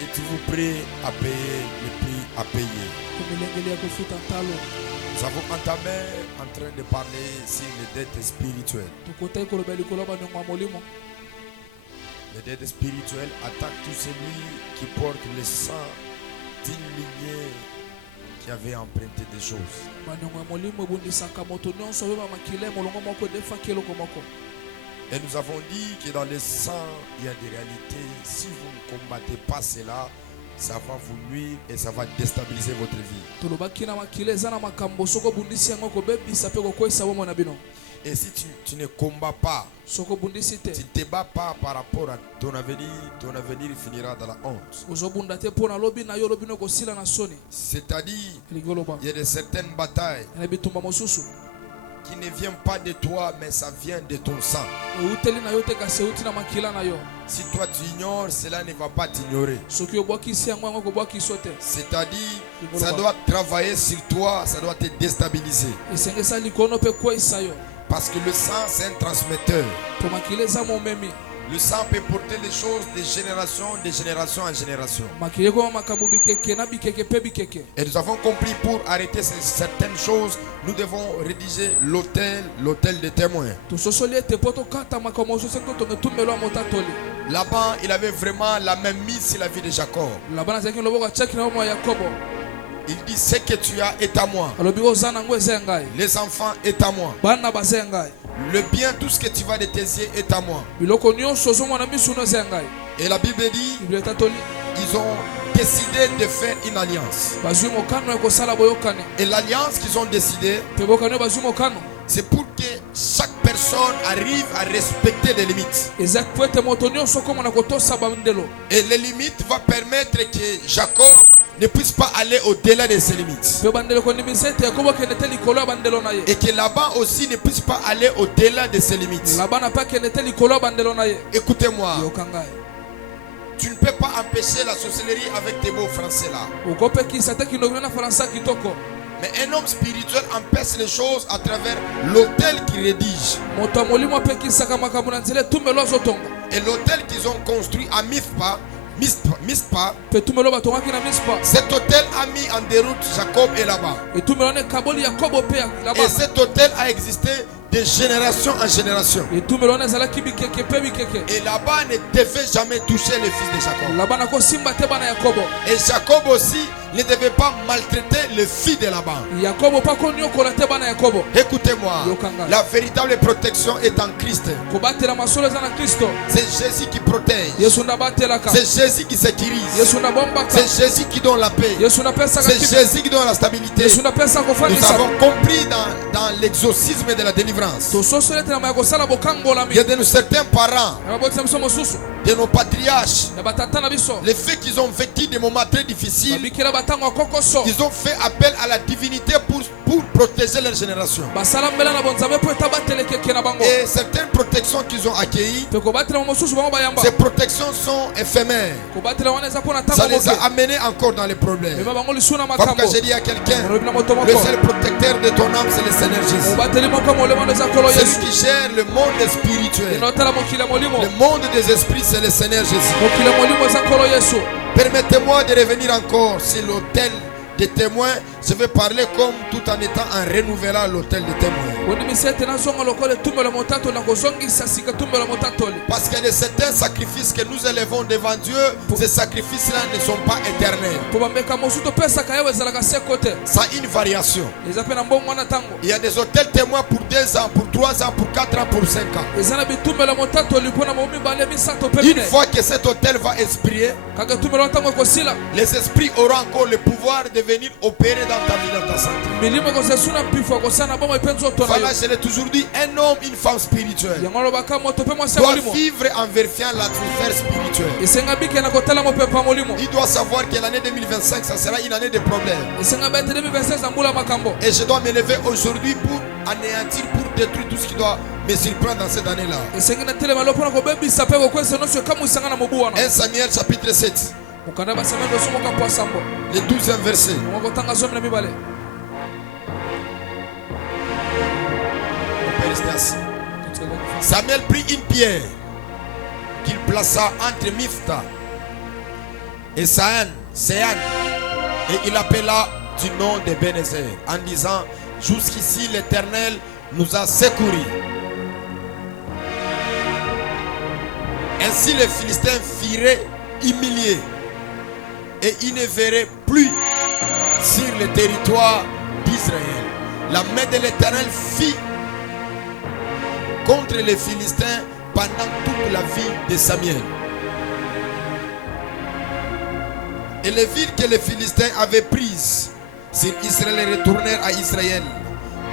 Et tu vous prêts à payer le prix à payer. Nous avons entamé en train de parler sur les dettes spirituelles. Les dettes spirituelles attaquent tout celui qui porte le sang d'une lignée qui avait emprunté des choses. Et nous avons dit que dans le sang, il y a des réalités. Si vous ne combattez pas cela, ça va vous nuire et ça va déstabiliser votre vie. Et si tu ne combats pas, tu ne te bats pas par rapport à ton avenir finira dans la honte. C'est-à-dire, il y a de certaines batailles qui ne viennent pas de toi, mais ça vient de ton sang. Si toi tu ignores, cela ne va pas t'ignorer. C'est-à-dire, ça doit travailler sur toi, ça doit te déstabiliser. Parce que le sang, c'est un transmetteur. Le sang peut porter les choses de génération en génération. Et nous avons compris, pour arrêter certaines choses, nous devons rédiger l'autel des témoins. Laban, il avait vraiment la même mise sur la vie de Jacob. Il dit, ce que tu as est à moi. Les enfants est à moi. Le bien, tout ce que tu vas détester est à moi. Et la Bible dit, ils ont décidé de faire une alliance. Et l'alliance qu'ils ont décidé, c'est pour que chaque personne arrive à respecter les limites. Et les limites vont permettre que Jacob ne puisse pas aller au-delà de ses limites. Et que Laban aussi ne puisse pas aller au-delà de ses limites. Écoutez-moi. Tu ne peux pas empêcher la sorcellerie avec tes mots français là. Mais un homme spirituel empêche les choses à travers l'autel qu'il rédige. Et l'autel qu'ils ont construit à Mizpa, cet hôtel a mis en déroute Jacob et Laban. Et cet hôtel a existé de génération en génération. Et Laban ne devait jamais toucher les fils de Jacob. Et Jacob aussi ne devait pas maltraiter les filles de Laban. Écoutez-moi, la véritable protection est en Christ. C'est Jésus qui protège. C'est Jésus qui sécurise. C'est Jésus qui donne la paix. C'est Jésus qui donne la stabilité. Nous avons compris dans l'exorcisme de la délivrance. Il y a de certains parents, de nos patriarches, les faits qu'ils ont vécu des moments très difficiles, ils ont fait appel à la divinité pour protéger leur génération. Et certaines protections qu'ils ont accueillies, ces protections sont éphémères. Ça les a amenés encore dans les problèmes. Comme quand j'ai dit à quelqu'un, le seul protecteur de ton âme, c'est le Seigneur Jésus. Celui qui gère le monde spirituel, le monde des esprits, c'est le Seigneur Jésus. Permettez-moi de revenir encore sur l'autel des témoins. Je vais parler comme tout en étant en renouvelant l'autel des témoins. Parce qu'il y a certains sacrifices que nous élevons devant Dieu. Ces sacrifices-là ne sont pas éternels. Ça a une variation. Il y a des autels témoins pour 2 ans, pour 3 ans, pour 4 ans, pour 5 ans. Une fois que cet autel va expirer, les esprits auront encore le pouvoir de venir opérer dans ta vie, dans ta santé. Voilà, je l'ai toujours dit, un homme, une femme spirituelle doit vivre en vérifiant l'atmosphère spirituelle. Il doit savoir que l'année 2025, ça sera une année de problèmes. Et je dois me lever aujourd'hui pour anéantir, pour détruire tout ce qui doit me surprendre dans cette année-là. 1 Samuel chapitre 7. Le 12e verset. Samuel prit une pierre qu'il plaça entre Miphta et Séan, et il appela du nom de Bénézer en disant: jusqu'ici l'Éternel nous a secourus. Ainsi les Philistins furent humiliés et ils ne verraient plus sur le territoire d'Israël. La main de l'Éternel fit contre les Philistins pendant toute la vie de Samuel. Et les villes que les Philistins avaient prises sur Israël retournèrent à Israël,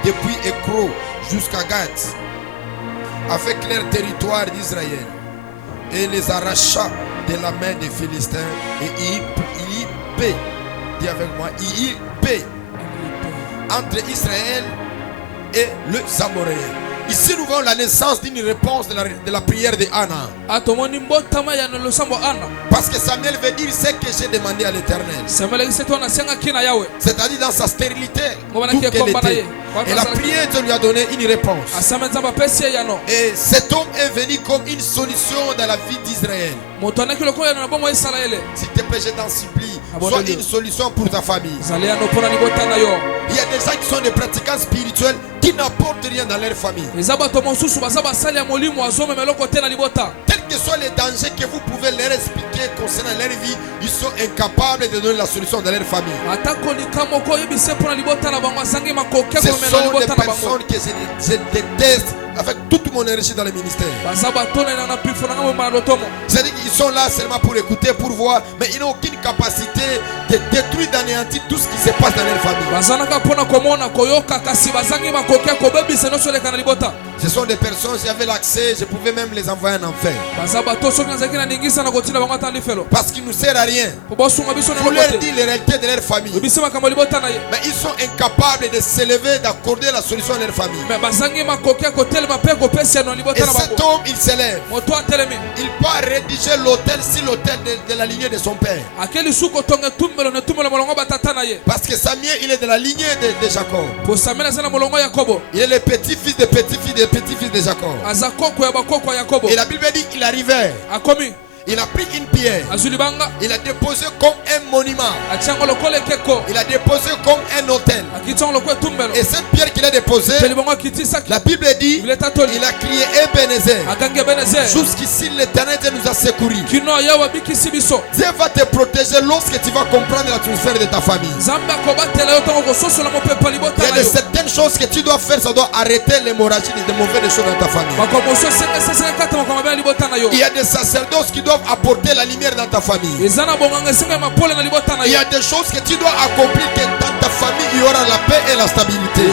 depuis Écro jusqu'à Gath, avec leur territoire d'Israël, et les arracha de la main des Philistins, et il y paie, dis avec moi, il y paie entre Israël et le Amoréen. Ici nous voyons la naissance d'une réponse de la prière de Anna. Parce que Samuel veut dire ce que j'ai demandé à l'Éternel. C'est-à-dire dans sa stérilité, tout qu'elle était. Et la prière de lui a donné une réponse. Et cet homme est venu comme une solution dans la vie d'Israël. S'il te plaît, je t'en supplie, sois une solution pour ta famille. Il y a des gens qui sont des pratiquants spirituels qui n'apportent rien dans leur famille. Quels que soient les dangers que vous pouvez leur expliquer concernant leur vie, ils sont incapables de donner la solution dans leur famille. Ce sont des personnes que je déteste avec toute mon énergie dans le ministère. C'est-à-dire qu'ils sont là seulement pour écouter, pour voir, mais ils n'ont aucune capacité de détruire, d'anéantir tout ce qui se passe dans leur famille. Ce sont des personnes, si j'avais l'accès, je pouvais même les envoyer en enfer. Parce qu'ils ne servent à rien. Pour leur dire les réalités de leur famille. Mais ils sont incapables de s'élever, d'accorder la solution à leur famille. Et cet homme, il s'élève. Il part rédiger l'autel sur l'autel de la lignée de son père. Parce que Samuel, il est de la lignée de Jacob. Il est le petit-fils de petit-fils de petit-fils de Jacob. Et la Bible dit qu'il arrivait. Il a pris une pierre. Il a déposé comme un monument. Il a déposé comme un autel. Et cette pierre qu'il a déposée, la Bible dit, il a crié Ebenezer. Jusqu'ici l'Éternel nous a secourus. Dieu va te protéger lorsque tu vas comprendre l'atmosphère de ta famille. Il y a de certaines choses que tu dois faire, ça doit arrêter l'hémorragie de mauvaises choses dans ta famille. Il y a des sacerdoces qui doivent apporter la lumière dans ta famille. Il y a des choses que tu dois accomplir, que dans ta famille il y aura la paix et la stabilité.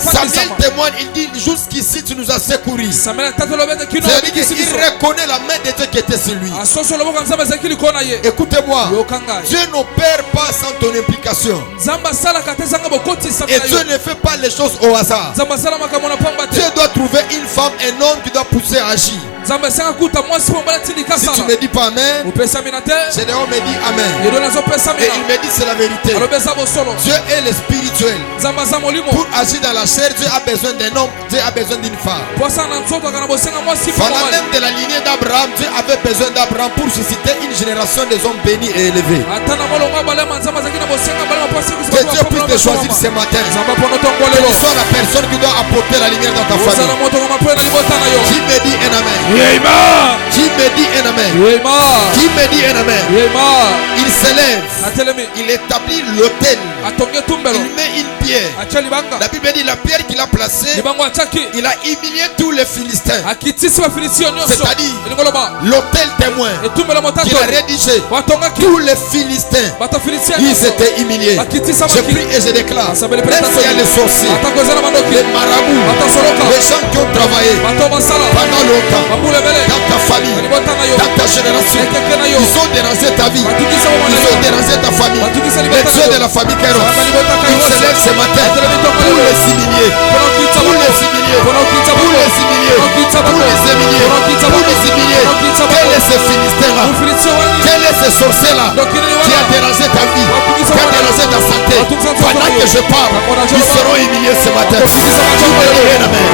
Samuel témoigne, il dit jusqu'ici tu nous as secourus. C'est-à-dire qu'il reconnaît la main de Dieu qui était sur lui. Écoutez-moi, Dieu n'opère pas sans ton implication. Et Dieu ne fait pas les choses au hasard. Dieu doit trouver une femme, un homme qui doit pousser à agir. Si tu ne dis pas amen, Gédéon me dit amen. Et il me dit c'est la vérité. Dieu est le spirituel. Pour agir dans la chair, Dieu a besoin d'un homme, Dieu a besoin d'une femme. Voilà même de la lignée d'Abraham, Dieu avait besoin d'Abraham pour susciter une génération des hommes bénis et élevés. Que Dieu puisse te choisir ce matin. Que tu sois la personne qui doit apporter la lumière dans ta famille. Qui me dit un amen? Qui me dit un amen? Qui me dit un amen? Il s'élève. Il établit l'autel. Il met une pierre. La Bible dit la pierre qu'il a placée, il a humilié tous les Philistins. C'est-à-dire l'autel témoin qu'il a rédigé. Tous les Philistins, ils étaient humiliés. Je prie et je déclare, même s'il y a les sorciers, les marabouts, les gens qui ont travaillé pendant longtemps dans ta famille, dans ta génération, ils ont dérangé ta vie, ils ont dérangé ta famille. Les dieux de la famille Kéros, ils se lèvent ce matin pour les humilier, pour les humilier, pour les humilier, pour les humilier, pour les humilier. Que les ce Philistin-là? Quel est ce sorcier-là qui a dérangé ta vie, qui a dérangé ta santé? Pendant que je parle, ils seront humiliés ce matin. Tu me dis un amen.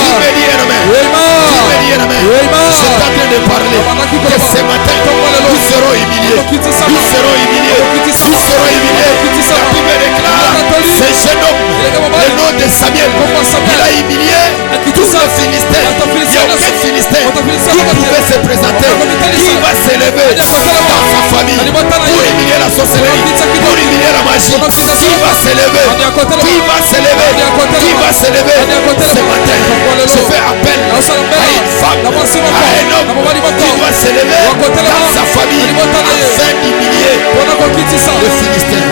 Tu me dis un amen. Tu me dis un amen. Je suis en train de parler que ce matin, ils seront humiliés. Ils seront humiliés. Ils seront humiliés. La Bible déclare, ce jeune homme, le nom de Samuel, il a humilié tous les Philistins. Il n'y a aucun Philistin qui pouvait se présenter, qui va s'élever dans sa famille pour humilier la sorcellerie, pour humilier la magie. Qui va s'élever? Qui va s'élever? Qui va s'élever ce matin? Je fais appel à une femme, à un homme qui doit s'élever dans sa famille afin d'humilier le Philistin.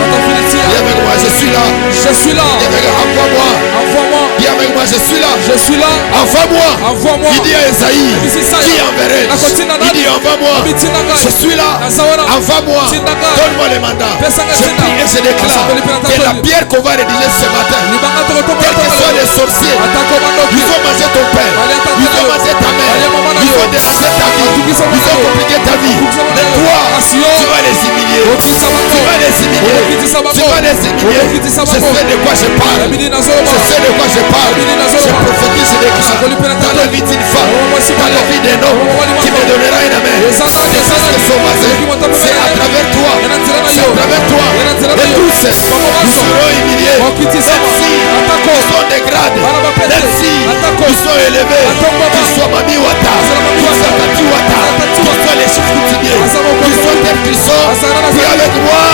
Viens avec moi, je suis là. Je suis là. Viens avec moi, envoie-moi. Envoie-moi. Viens avec moi, je suis là. Je suis là. Envoie-moi. Envoie-moi. Il dit à Esaïe, qui enverrai? Il dit envoie-moi. Je suis là. Envoie-moi. Donne-moi les mandats. Je prie et je déclare que la pierre qu'on va rédiger ce matin, quels que soient les sorciers, ils vont manger ton père, ils vont manger ta mère, ils vont déranger ta vie, ils vont compliquer ta vie. Mais toi, tu vas les humilier. Tu vas les humilier. Tu vas les humilier. Je sais de quoi je parle. Je sais de quoi je parle. Je prophétise et déclare dans la vie d'une femme, dans la vie d'un homme qui me donnera une main. C'est à travers toi. C'est à travers toi. Et tous ils seront humiliés. Même si ils sont dégradés, même si ils sont élevés, qu'ils soient Mami Wata, qu'ils soient Tati Wata, qu'ils soient les chefs coutumiers, qu'ils soient tels qu'ils sont, puis avec moi,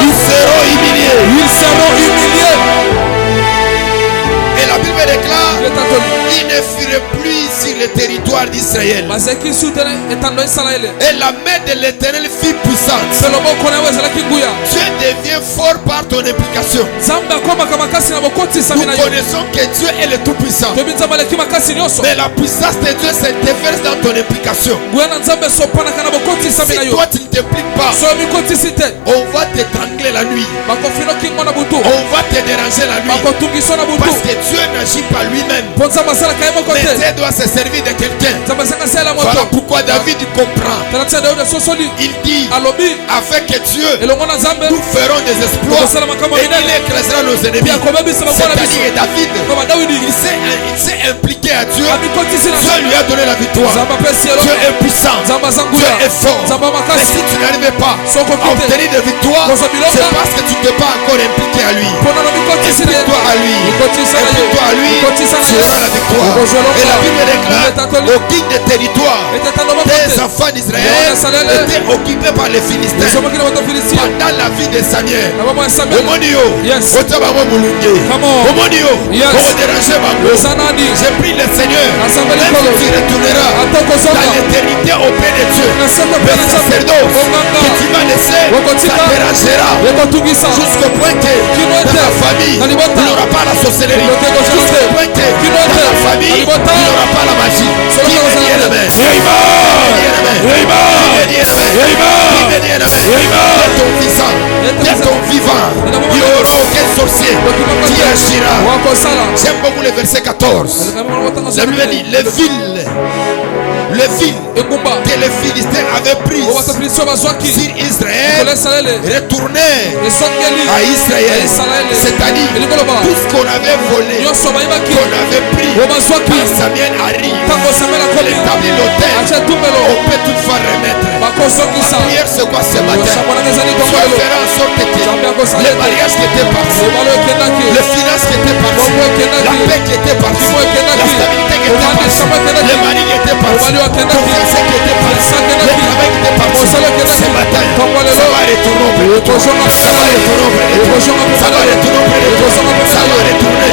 ils seront humiliés. Ils seront humiliés. Et la Bible déclare, il ne fuirait plus sur le territoire d'Israël. Et la main de l'Éternel fut puissante. Dieu devient fort par ton implication. Nous connaissons que Dieu est le Tout-Puissant. Mais la puissance de Dieu se déverse dans ton implication. Si toi tu ne t'impliques pas, on va t'étrangler la nuit. On va te déranger la nuit. Parce que Dieu n'agit pas lui-même. Mais Dieu doit se servir de quelqu'un. Voilà pourquoi David comprend. Il dit, avec Dieu, nous ferons des exploits et il écrasera nos ennemis. C'est-à-dire David, il s'est impliqué à Dieu. Dieu lui a donné la victoire. Dieu est puissant. Dieu est fort. Mais si tu n'arrives pas à obtenir des victoires, c'est parce que tu ne t'es pas encore impliqué à lui. Implique-toi à lui. Implique-toi à lui. Tu auras la victoire. Et la Bible déclare, aucun des territoires des enfants d'Israël était occupé par les Philistins pendant la vie de Samuel. J'ai pris le Seigneur, même si tu retourneras dans l'éternité auprès de Dieu, le sacerdoce que tu vas laisser, ça dérangera jusqu'au point que dans la famille, il n'y aura pas la sorcellerie. Jusqu'au point que dans la famille, il n'y aura pas la magie. Qui me dit un amen? Dès ton vivant, il n'y aura aucun sorcier qui agira. J'aime beaucoup le verset 14. La Bible dit, les villes que les Philistins avaient prises sur Israël retournaient à Israël. C'est-à-dire tout ce qu'on avait volé, qu'on avait pris, quand Samuel arrive, il établit l'autel, on peut toutefois remettre. La prière c'est quoi ce matin? Soit faire en sorte que les mariages qui étaient partis, les finances qui étaient partis, la paix qui était partie, la stabilité qui était partie, les maris qui étaient partis, ton verset qui était parti, le travail qui était parti, ce matin, ça va retourner auprès de toi. Ça va retourner auprès de toi. Ça va retourner auprès de toi. Ça va retourner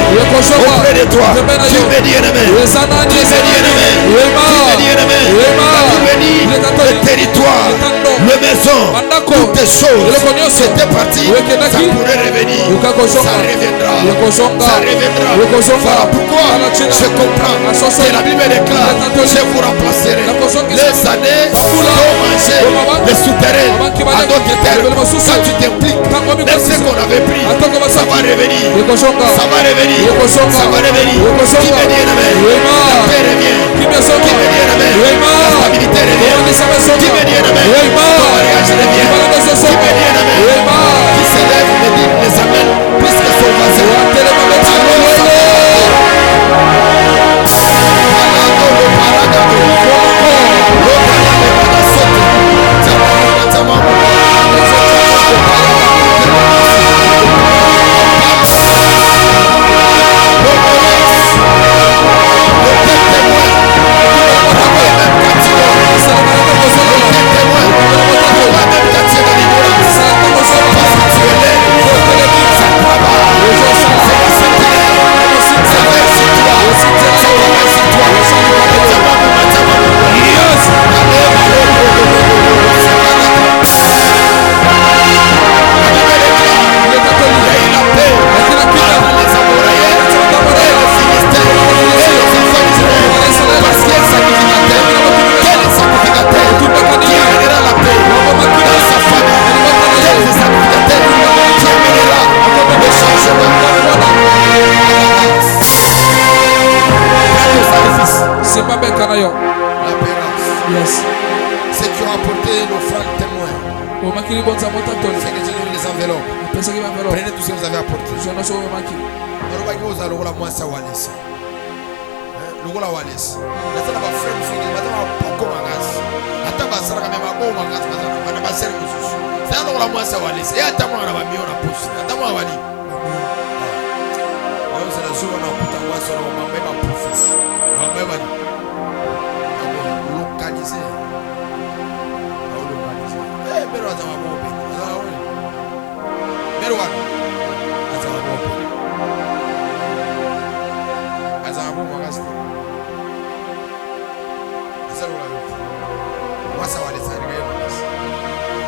auprès de toi. Tu me dis un amen. Tu me dis un amen. Tu me dis un amen. Tu me dis le territoire, le maison, toutes les choses qui étaient parties, ça pourrait revenir. Ça reviendra. Ça reviendra. Voilà pourquoi je comprends que la Bible déclare, je vous remplacerai les années pour manger les souterrains. À d'autres termes, quand tu t'impliques, même ce qu'on avait pris, ça va revenir. Ça va revenir. Ça va revenir. Qui me dit un amen? La paix revient. Qui me dit un amen? La stabilité revient. Qui s'élève, me dit les amens, puisque son voisin. Prenez tout ce que vous avez apporté.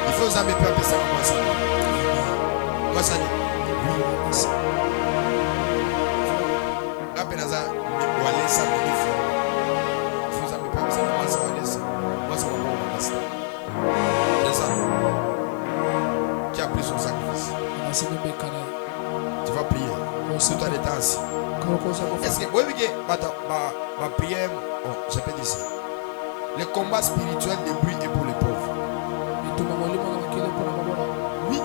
Il faut jamais peur de ça. Moi ça dit. La penaza wale ça me dit. Il faut jamais peur de ça. Moi ça wale ça. Moi ça va ça. C'est ça. Qui a pris son sacrifice. Tu vas prier. Tout en étant assis. Est-ce que vous voyez que ma prière, je peux dire ça. Le combat spirituel de bruit est pour les pauvres. Oui.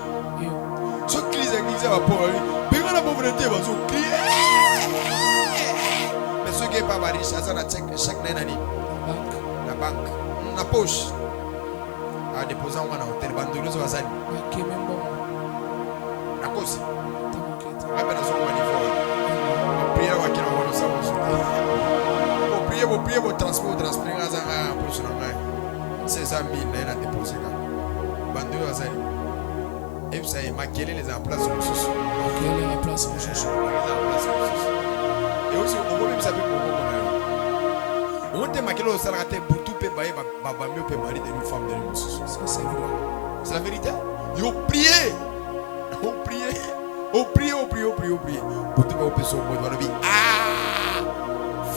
Ce qui est la pauvreté, la pauvreté va se crier. Mais ceux qui ne sont pas riches, ça na chaque année. La banque, la poche. A déposé un hôtel, bandolo sur la salle. La cause. La peine à son manifeste. La prière va qu'il y ait un savoir. Vous priez vos transports, transpirer à un pour son nom. 16 000 à déposer. Bandolo à salle. Et vous savez, maquiller les emplacements sur le sous. Maquiller les emplacements sur le sous. Et aussi, on peut même savoir pourquoi. On te maquille au salaire pour tout payer, mieux peut marier une femme de l'humour. C'est vrai. C'est la vérité. Ils ont prié. On prié. On prié, on prié, on prié, on prié. Pour tout le monde, on peut se dire, ah,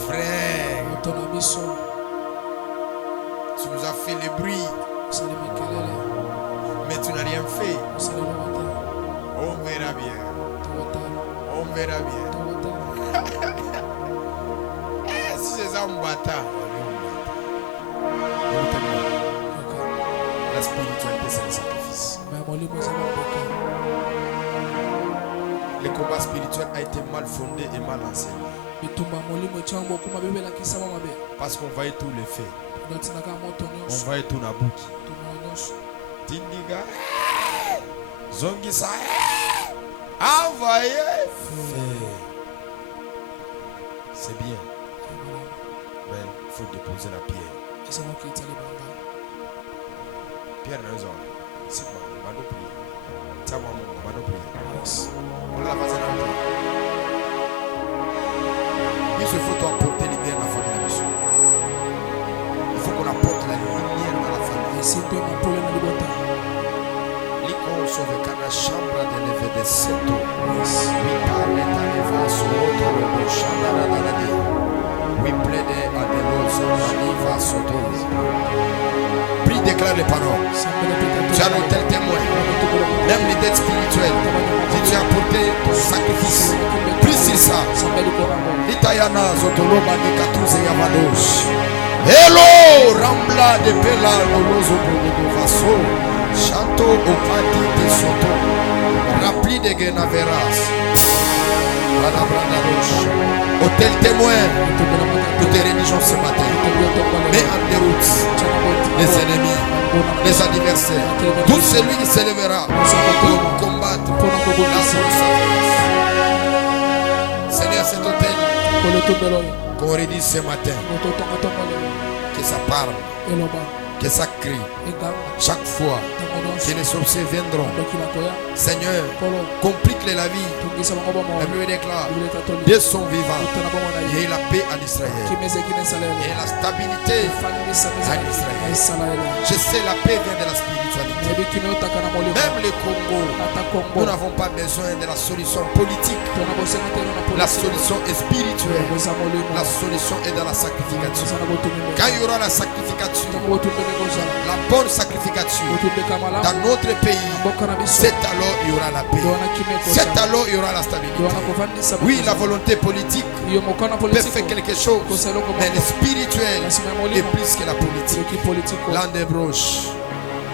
frère, ton ami son. Tu nous as fait les bruits. Mais tu n'as rien fait. On verra bien. On verra bien. Si c'est ça, on bata. La spiritualité, c'est le sacrifice. Le combat spirituel a été mal fondé et mal enseigné. Parce qu'on voyait tous les faits. On voyait tout Nabuki. Tindiga. Zongisa. Envoyé. C'est bien. Mais il faut déposer la pierre. Pierre n'a raison. C'est bon. On va nous prier. Tiens, on va nous prier. On l'a passé dans le temps. Il se faut apporter les lumière dans la famille de la mission. Il faut qu'on apporte la lumière dans la famille. L'icône sauve qu'à la chambre de lever des setos. Oui, parlez à l'évent sur l'autre le chandara. Oui, plaidez à des roses, à l'évent sur l'autre. Prie, déclare les paroles. Tu as un tel témoin. Même les dettes spirituelles. Si tu as apporté ton sacrifice, prie sur ça. Litayana, Zotoloba, Nikatuze, Yavados. Hello, Rambla. Ola de Pela, Olozo Bogo Vaso, Château au Pati de Soto, Rappli de Genaveras, Hôtel témoin, toutes les religions ce matin, mais en déroute, les ennemis, les adversaires, tout celui qui s'élèvera pour combattre la Seigneur, cet hôtel qu'on redit ce matin, que ça parle, que ça crie chaque fois que les sorciers viendront. Seigneur, complique la vie. La Bible déclare de son vivant, il y a la paix à l'Israël et la stabilité à l'Israël. Je sais, la paix vient de la spiritualité. Même le Congo, nous n'avons pas besoin de la solution politique. La solution est spirituelle. La solution est dans la sacrification. Quand il y aura la sacrification, la bonne sacrification dans notre pays, c'est alors il y aura la paix. C'est alors il y aura la stabilité. Oui, la volonté politique peut faire quelque chose, mais le spirituel est plus que la politique. L'un des broches.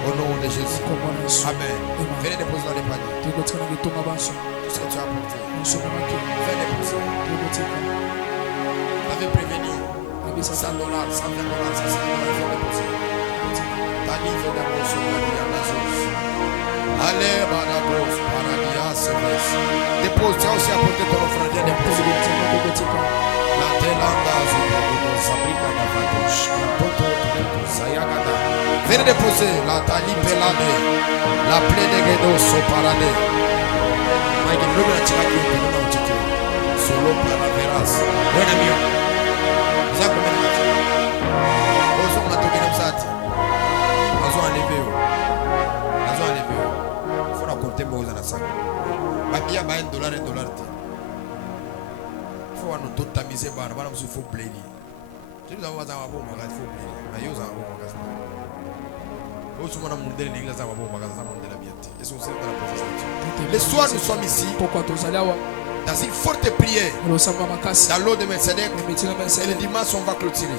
Au nom de Jésus. Amen. Venez déposer dans les paniers. Tout ce que tu as apporté. Venez déposer. Vous avez prévenu. $100, $120, $150. Venez déposer. Ta livre d'abord sur la vie à la sauce. Allez, Badabos, Paradia, Sévès. Dépose. Tu as aussi apporté ton offrande. Viens déposer. La Télanda, Sabrina, Navadosh. Sayagada. Venez déposer la tali pelade, la plaie de Guédos au paradis. Mike, nous avons tiré le peu de notre solo paraveras. Oui, ami. Vous avez combien de matchs? Vous avez combien de matchs? Vous avez enlevé. Vous avez enlevé. Il faut compter pour vous en sac. Il y a $1. Il faut nous tout tamiser. Il faut plaire. Si nous avons un bon magasin, il faut plaire. Nous avons un bon magasin. Le soir, nous sommes ici dans une forte prière dans l'eau de Melchizedek. Et le dimanche, on va clôturer.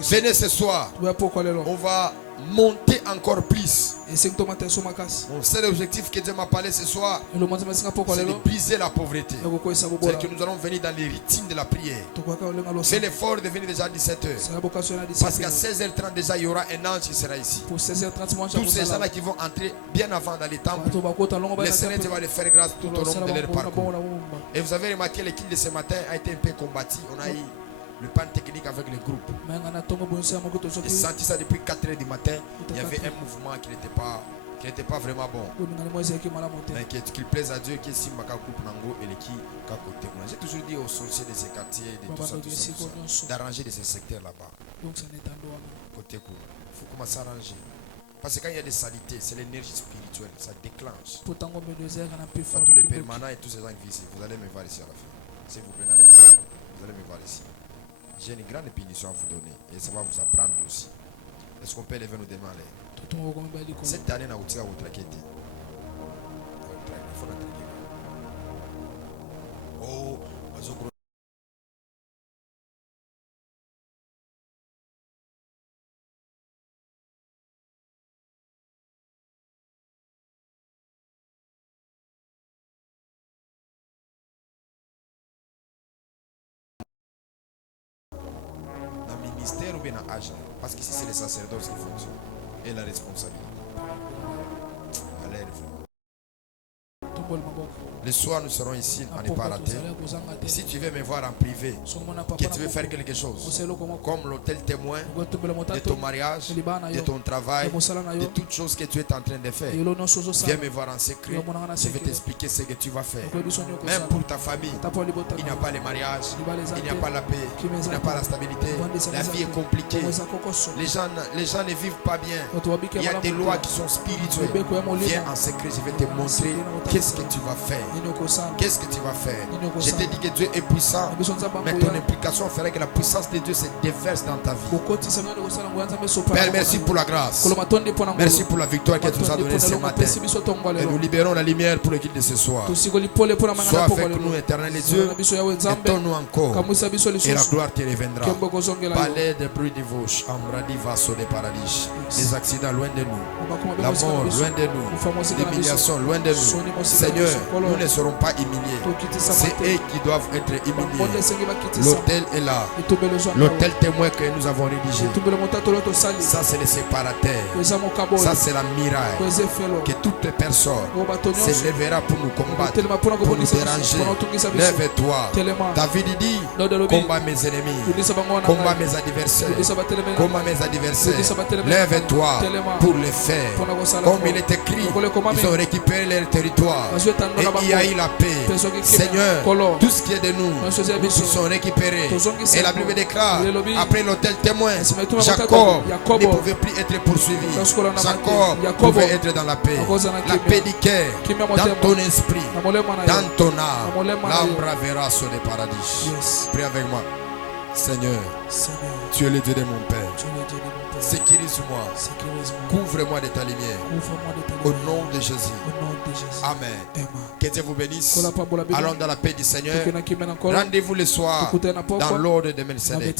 Venez ce soir, on va monter encore plus. Mon seul objectif que Dieu m'a parlé ce soir, c'est de briser la pauvreté. C'est que nous allons venir dans les rythmes de la prière. C'est l'effort de venir déjà à 17h. Parce qu'à 16h30 déjà, il y aura un ange qui sera ici. Tous ces gens-là qui vont entrer bien avant dans les temples, le Seigneur va les faire grâce tout au long de leur parcours. Et vous avez remarqué l'équipe de ce matin a été un peu combattue. On a eu le pan technique avec le groupe. J'ai senti ça depuis 4h du matin. Il y avait un mouvement qui n'était pas vraiment bon. Mais qu'il plaise à Dieu qu'il s'y m'a coupe nango et qui côté. J'ai toujours dit aux sorciers de ces quartiers, de tout ça, d'arranger de ces secteurs là-bas. Côté cool. Il faut commencer à arranger. Parce que quand il y a des saletés, c'est l'énergie spirituelle, ça déclenche. Pour tous les permanents et tous ces gens qui vivent ici, vous allez me voir ici à la fin. S'il vous plaît, n'allez pas. Vous allez me voir ici. J'ai une grande bénédiction à vous donner et ça va vous apprendre aussi. Est-ce qu'on peut lever nos demander? Cette année, on a outil à votre quête. Il faut la traquer. Oh, ou bien à âge, parce qu'ici c'est les sacerdoces qui fonctionnent et la responsabilité. Allez, le soir nous serons ici, on n'est pas raté. Si tu veux me voir en privé, que tu veux faire quelque chose, comme l'hôtel témoin de ton mariage, de ton travail, de toutes choses que tu es en train de faire, viens me voir en secret, je vais t'expliquer ce que tu vas faire. Même pour ta famille, il n'y a pas le mariage, il n'y a pas la paix, il n'y a pas la stabilité, la vie est compliquée, les gens ne vivent pas bien, il y a des lois qui sont spirituelles. Viens en secret, je vais te montrer qu'est-ce que tu vas faire? Qu'est-ce que tu vas faire? Je t'ai dit que Dieu est puissant, mais ton implication ferait que la puissance de Dieu se déverse dans ta vie. Père, merci pour la grâce. Merci pour la victoire que tu nous as donnée ce matin. Et nous libérons la lumière pour l'équipe de ce soir. Sois avec nous, éternel Dieu. Étonne-nous encore. Et la gloire te reviendra. Palais de bruit de vauche, Amradi Vasso de paradis. Les accidents loin de nous. La mort loin de nous. L'humiliation loin de nous. Seigneur, nous ne serons pas humiliés. C'est eux qui doivent être humiliés. L'autel est là. L'autel témoin que nous avons rédigé. Ça, c'est le séparateur. Ça, c'est la miraille. Que toute personne se lèvera pour nous combattre, pour nous déranger. Lève-toi. David dit, combat mes ennemis, combat mes adversaires, combat mes adversaires. Lève-toi pour les faire. Comme il est écrit, ils ont récupéré leur territoire et il y a eu la paix. Seigneur, tout ce qui est de nous, nous sont récupérés. Et la Bible déclare, après l'autel témoin, Jacob ne pouvait plus être poursuivi. Jacob pouvait être dans la paix. La paix du cœur, dans ton esprit, dans ton âme. L'âme verra sur les paradis. Prie avec moi. Seigneur, tu es le Dieu de mon Père. Sécurise-moi. Couvre-moi de ta lumière. Au nom de Jésus. Amen. Que Dieu vous bénisse. Allons dans la paix du Seigneur. Rendez-vous le soir dans l'ordre de Melchizedek.